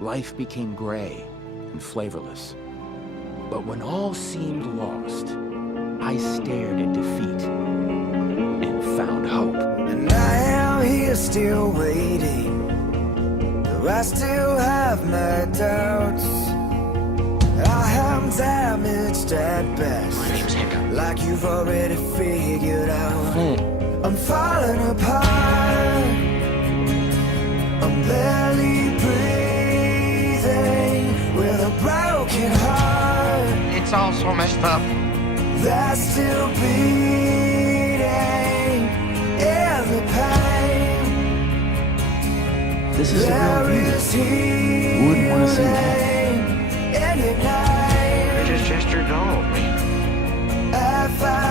life became gray and flavorless. But when all seemed lost, I stared at defeat and found hope. And I am here still waiting, though I still have my doubts. I am damaged at best. My name's Hiccup. Like you've already figured out. I'm falling apart. I'm barely breathing with a broken heart. It's all so messed up. That's still beating in the pain. This is the real There you. is Who wouldn't want to see that? healing in your name. You're just your dog, man. I find